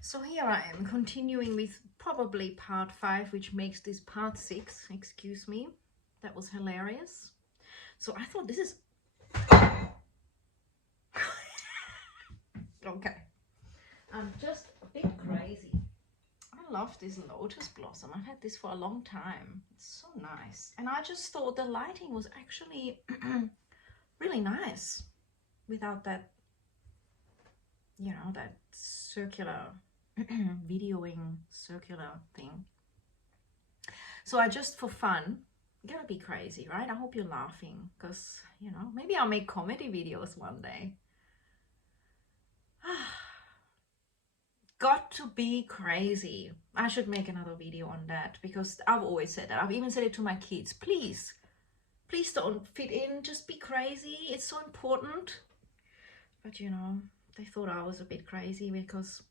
So here I am continuing with probably part 5, which makes this part 6. Excuse me. That was hilarious. So I thought this is... Okay. I'm just a bit crazy. I love this lotus blossom. I've had this for a long time. It's so nice. And I just thought the lighting was actually really nice without that, you know, that circular videoing circular thing. So I just, for fun, gotta be crazy, right? I hope you're laughing, because, you know, maybe I'll make comedy videos one day. Got to be crazy. I should make another video on that, because I've always said that. I've even said it to my kids. Please don't fit in, just be crazy. It's so important. But you know, they thought I was a bit crazy because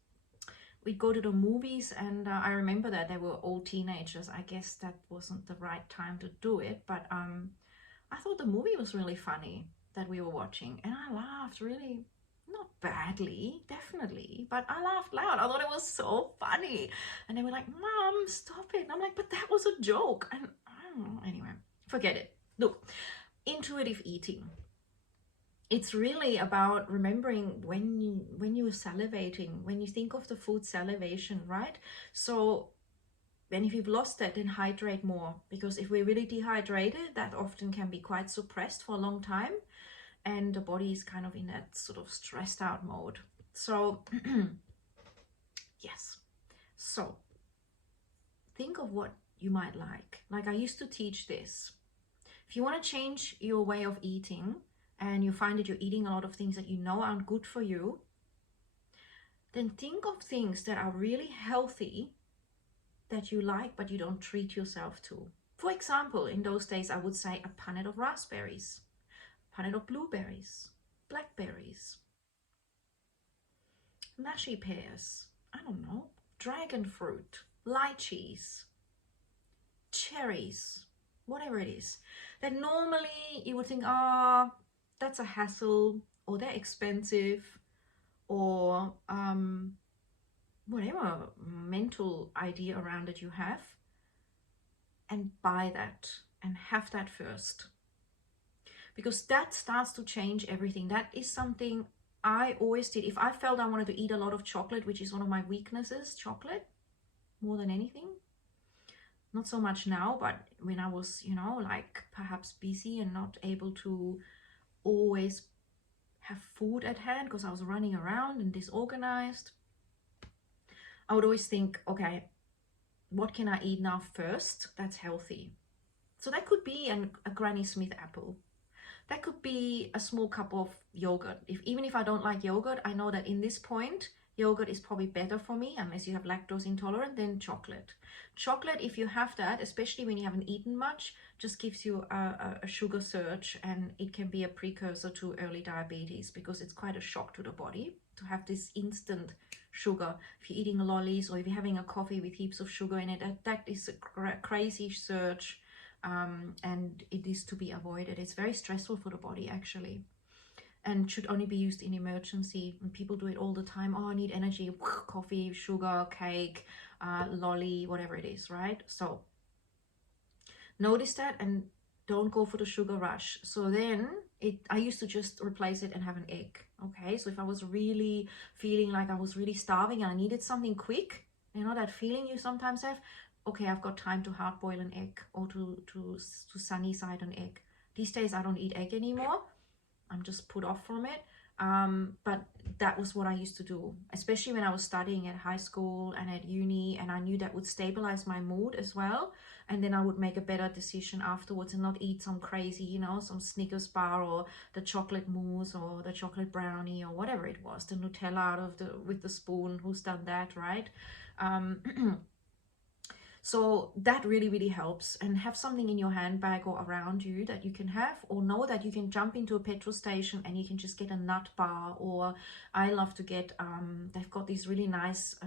we'd go to the movies, and I remember that they were all teenagers. I guess that wasn't the right time to do it, but I thought the movie was really funny that we were watching, and I laughed really, not badly, definitely, but I laughed loud. I thought it was so funny, and they were like, "Mom, stop it." And I'm like, "But that was a joke." And I don't know, anyway, forget it. Look, intuitive eating. It's really about remembering when you're salivating, when you think of the food salivation, right? So, and if you've lost that, then hydrate more, because if we're really dehydrated, that often can be quite suppressed for a long time, and the body is kind of in that sort of stressed out mode. So yes, so think of what you might like I used to teach this. If you want to change your way of eating, and you find that you're eating a lot of things that you know aren't good for you, then think of things that are really healthy that you like, but you don't treat yourself to. For example, in those days, I would say a punnet of raspberries, a punnet of blueberries, blackberries, mashy pears, I don't know, dragon fruit, lychees, cherries, whatever it is, that normally you would think, oh, that's a hassle, or they're expensive, or whatever mental idea around it you have, and buy that and have that first, because that starts to change everything. That is something I always did. If I felt I wanted to eat a lot of chocolate, which is one of my weaknesses, chocolate more than anything, not so much now, but when I was, you know, like perhaps busy and not able to always have food at hand because I was running around and disorganized, I would always think, okay, what can I eat now first that's healthy? So that could be a Granny Smith apple. That could be a small cup of yogurt. Even if I don't like yogurt, I know that in this point, yogurt is probably better for me, unless you have lactose intolerant, than chocolate. Chocolate, if you have that, especially when you haven't eaten much, just gives you a sugar surge, and it can be a precursor to early diabetes, because it's quite a shock to the body to have this instant sugar. If you're eating lollies, or if you're having a coffee with heaps of sugar in it, that is a crazy surge, and it is to be avoided. It's very stressful for the body, actually, and should only be used in emergency. And people do it all the time. Oh, I need energy, coffee, sugar, cake, lolly, whatever it is, right? So notice that, and don't go for the sugar rush. So then I used to just replace it and have an egg. Okay, so if I was really feeling like I was really starving and I needed something quick, you know that feeling you sometimes have, okay, I've got time to hard boil an egg, or to sunny side an egg. These days I don't eat egg anymore. I'm just put off from it. But that was what I used to do, especially when I was studying at high school and at uni, and I knew that would stabilize my mood as well. And then I would make a better decision afterwards and not eat some crazy, you know, some Snickers bar, or the chocolate mousse, or the chocolate brownie, or whatever it was, the Nutella out of with the spoon. Who's done that, right? So that really, really helps. And have something in your handbag or around you that you can have, or know that you can jump into a petrol station and you can just get a nut bar. Or I love to get, they've got these really nice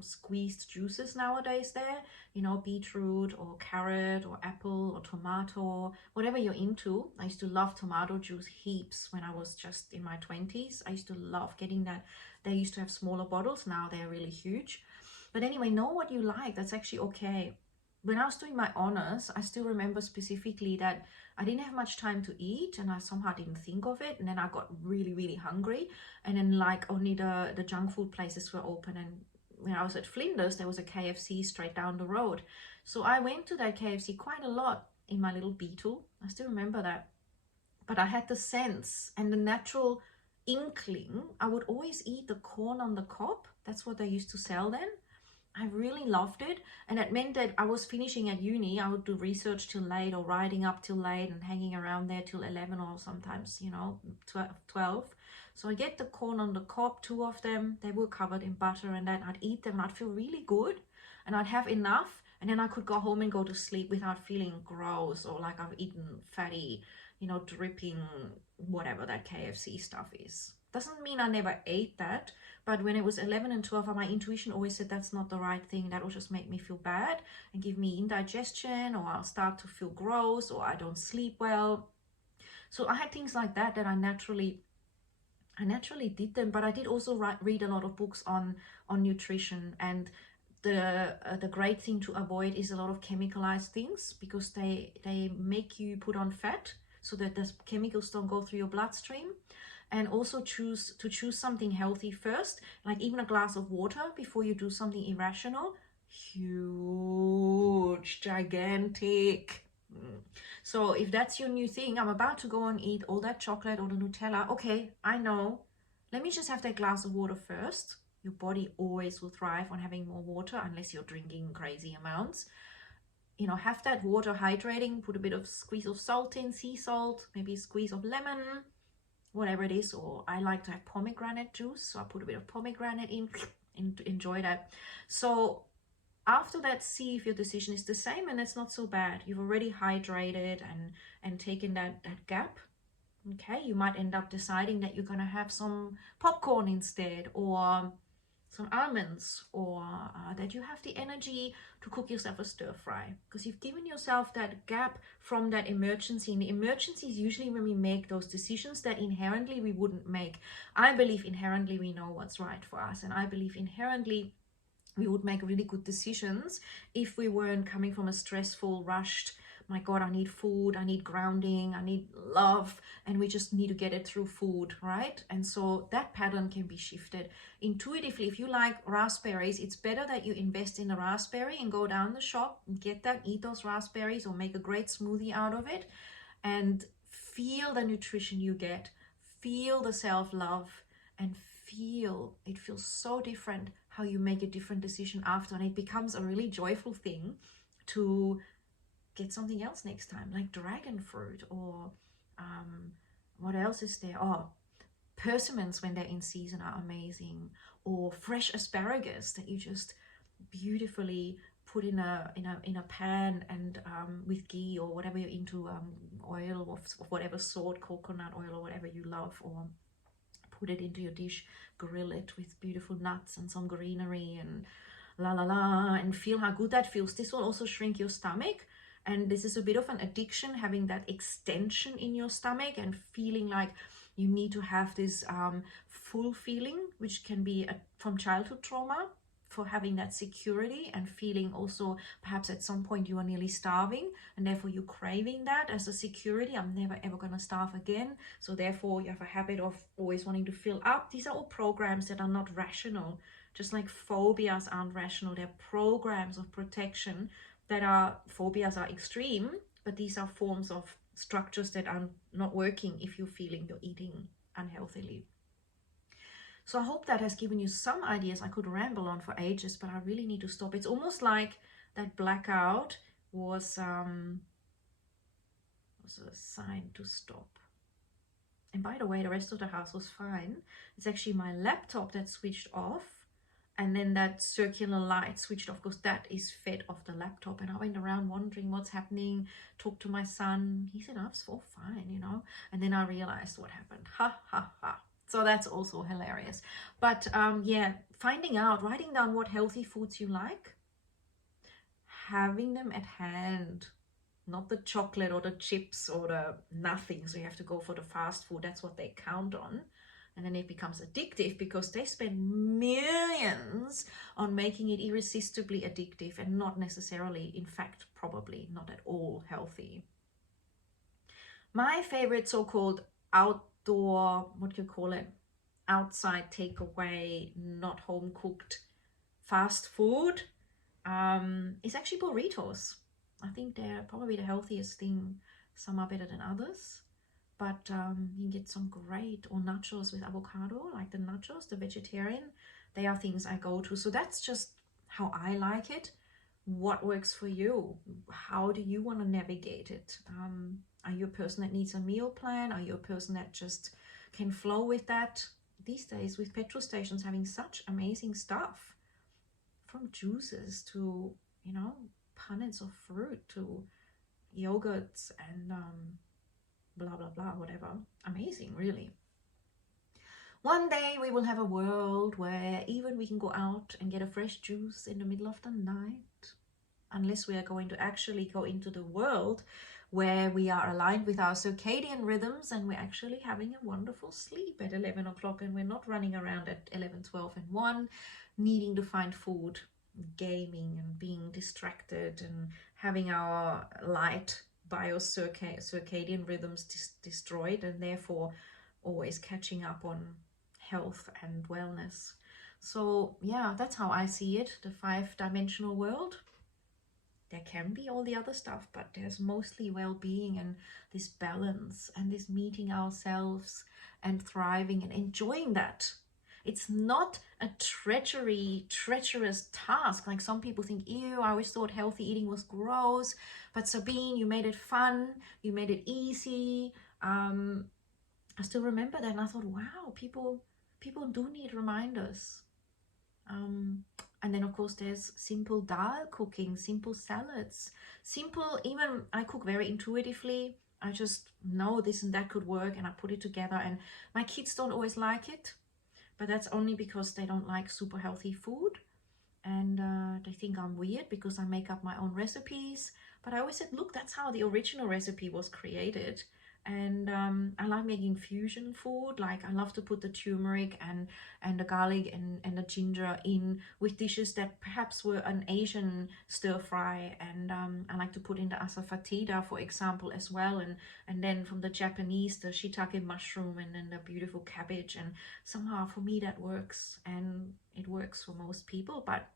squeezed juices nowadays there, you know, beetroot or carrot or apple or tomato, whatever you're into. I used to love tomato juice heaps when I was just in my 20s. I used to love getting that. They used to have smaller bottles, now they're really huge. But anyway, know what you like. That's actually okay. When I was doing my honors, I still remember specifically that I didn't have much time to eat, and I somehow didn't think of it. And then I got really, really hungry. And then like only the junk food places were open. And when I was at Flinders, there was a KFC straight down the road. So I went to that KFC quite a lot in my little Beetle. I still remember that. But I had the sense and the natural inkling. I would always eat the corn on the cob. That's what they used to sell then. I really loved it, and it meant that I was finishing at uni. I would do research till late, or writing up till late and hanging around there till 11, or sometimes, you know, 12. So I get the corn on the cob, 2 of them. They were covered in butter, and then I'd eat them and I'd feel really good, and I'd have enough, and then I could go home and go to sleep without feeling gross or like I've eaten fatty, you know, dripping whatever that KFC stuff is. Doesn't mean I never ate that, but when it was 11 and 12, my intuition always said that's not the right thing. That will just make me feel bad and give me indigestion, or I'll start to feel gross, or I don't sleep well. So I had things like that I naturally did them. But I did also read a lot of books on nutrition, and the great thing to avoid is a lot of chemicalized things, because they make you put on fat so that the chemicals don't go through your bloodstream. And also choose something healthy first, like even a glass of water before you do something irrational. Huge, gigantic. So if that's your new thing, I'm about to go and eat all that chocolate or the Nutella. Okay, I know. Let me just have that glass of water first. Your body always will thrive on having more water, unless you're drinking crazy amounts. You know, have that water hydrating, put a bit of squeeze of salt in, sea salt, maybe a squeeze of lemon, whatever it is. Or I like to have pomegranate juice, so I put a bit of pomegranate in and enjoy that. So after that, see if your decision is the same, and it's not so bad. You've already hydrated and taken that gap. Okay, you might end up deciding that you're gonna have some popcorn instead, or some almonds, or that you have the energy to cook yourself a stir fry, because you've given yourself that gap from that emergency. And the emergency is usually when we make those decisions that inherently we wouldn't make. I believe inherently we know what's right for us, and I believe inherently we would make really good decisions if we weren't coming from a stressful, rushed, my God, I need food, I need grounding, I need love, and we just need to get it through food, right? And so that pattern can be shifted. Intuitively, if you like raspberries, it's better that you invest in a raspberry and go down the shop and get that, eat those raspberries, or make a great smoothie out of it, and feel the nutrition you get, feel the self-love, and feel it feels so different how you make a different decision after. And it becomes a really joyful thing to get something else next time, like dragon fruit, or what else is there? Oh, persimmons when they're in season are amazing, or fresh asparagus that you just beautifully put in a pan, and with ghee or whatever you're into, oil of whatever sort, coconut oil or whatever you love, or put it into your dish, grill it with beautiful nuts and some greenery, and la la la, and feel how good that feels. This will also shrink your stomach, and this is a bit of an addiction, having that extension in your stomach and feeling like you need to have this full feeling, which can be from childhood trauma, for having that security, and feeling also perhaps at some point you are nearly starving, and therefore you're craving that as a security. I'm never ever going to starve again, so therefore you have a habit of always wanting to fill up. These are all programs that are not rational, just like phobias aren't rational. They're programs of protection that are, phobias are extreme, but these are forms of structures that are not working if you're feeling you're eating unhealthily. So I hope that has given you some ideas. I could ramble on for ages, but I really need to stop. It's almost like that blackout was a sign to stop. And by the way, the rest of the house was fine. It's actually my laptop that switched off, And then that circular light switched off, because that is fed off the laptop. And I went around wondering what's happening, talked to my son. He said, "I'm all fine, you know." And then I realized what happened. Ha, ha, ha. So that's also hilarious. But yeah, finding out, writing down what healthy foods you like, having them at hand, not the chocolate or the chips or the nothing. So you have to go for the fast food. That's what they count on. And then it becomes addictive because they spend millions on making it irresistibly addictive and not necessarily, in fact, probably not at all healthy. My favorite so-called outdoor, what do you call it? Outside takeaway, not home cooked fast food is actually burritos. I think they're probably the healthiest thing. Some are better than others. But you can get some great, or nachos with avocado, like the nachos, the vegetarian. They are things I go to. So that's just how I like it. What works for you? How do you want to navigate it? Are you a person that needs a meal plan? Are you a person that just can flow with that? These days, with petrol stations having such amazing stuff, from juices to, you know, punnets of fruit to yogurts and blah blah blah, whatever. Amazing, really. One day we will have a world where even we can go out and get a fresh juice in the middle of the night, unless we are going to actually go into the world where we are aligned with our circadian rhythms and we're actually having a wonderful sleep at 11 o'clock, and we're not running around at 11, 12 and 1 needing to find food, gaming and being distracted and having our light circadian rhythms destroyed, and therefore always catching up on health and wellness. So yeah, that's how I see it, the 5-dimensional world. There can be all the other stuff, but there's mostly well-being and this balance and this meeting ourselves and thriving and enjoying that. It's not a treacherous task. Like some people think, ew, I always thought healthy eating was gross. But Sabine, you made it fun. You made it easy. I still remember that, and I thought, wow, people do need reminders. And then of course there's simple dal cooking, simple salads, simple, even I cook very intuitively. I just know this and that could work and I put it together, and my kids don't always like it. But that's only because they don't like super healthy food, and they think I'm weird because I make up my own recipes. But I always said, look, that's how the original recipe was created. And I like making fusion food. Like I love to put the turmeric and the garlic and the ginger in with dishes that perhaps were an Asian stir fry. And I like to put in the asafoetida, for example, as well. And then from the Japanese, the shiitake mushroom, and then the beautiful cabbage. And somehow for me that works, and it works for most people. But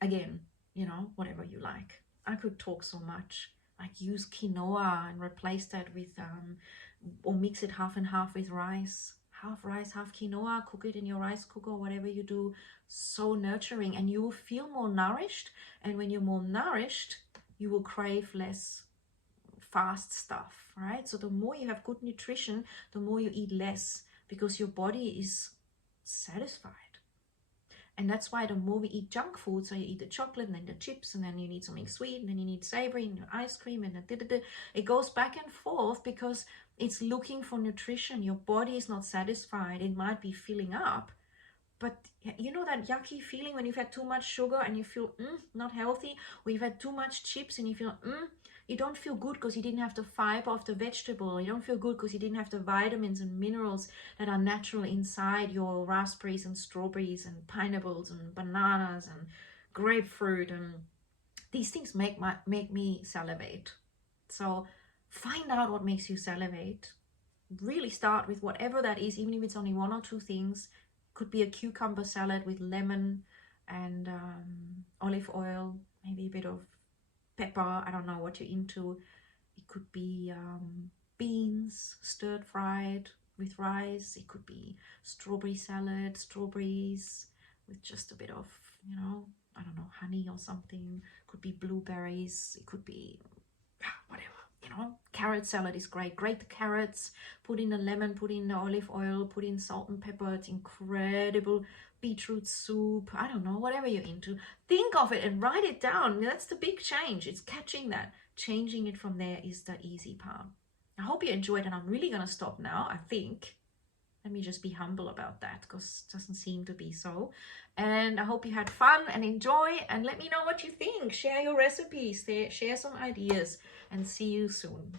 again, you know, whatever you like. I could talk so much. Like use quinoa and replace that with or mix it half and half with rice, half rice, half quinoa, cook it in your rice cooker, whatever you do. So nurturing, and you will feel more nourished. And when you're more nourished, you will crave less fast stuff, right? So the more you have good nutrition, the more you eat less, because your body is satisfied. And that's why the more we eat junk food, so you eat the chocolate and then the chips, and then you need something sweet, and then you need savory and your ice cream, and it goes back and forth because it's looking for nutrition. Your body is not satisfied. It might be filling up, but you know that yucky feeling when you've had too much sugar and you feel not healthy, or you've had too much chips and you feel you don't feel good because you didn't have the fiber of the vegetable. You don't feel good because you didn't have the vitamins and minerals that are natural inside your raspberries and strawberries and pineapples and bananas and grapefruit. And these things make me salivate. So find out what makes you salivate. Really start with whatever that is, even if it's only 1 or 2 things. Could be a cucumber salad with lemon and olive oil, maybe a bit of pepper. I don't know what you're into. It could be beans stir fried with rice. It could be strawberry salad, strawberries with just a bit of, you know, I don't know, honey or something. It could be blueberries. It could be whatever, you carrot salad is great. Grate the carrots, put in the lemon, put in the olive oil, put in salt and pepper. It's incredible. Beetroot soup, I don't know, whatever you're into. Think of it and write it down. That's the big change. It's catching that. Changing it from there is the easy part. I hope you enjoyed, and I'm really going to stop now, I think. Let me just be humble about that, because it doesn't seem to be so. And I hope you had fun and enjoy, and let me know what you think. Share your recipes, share some ideas, and see you soon.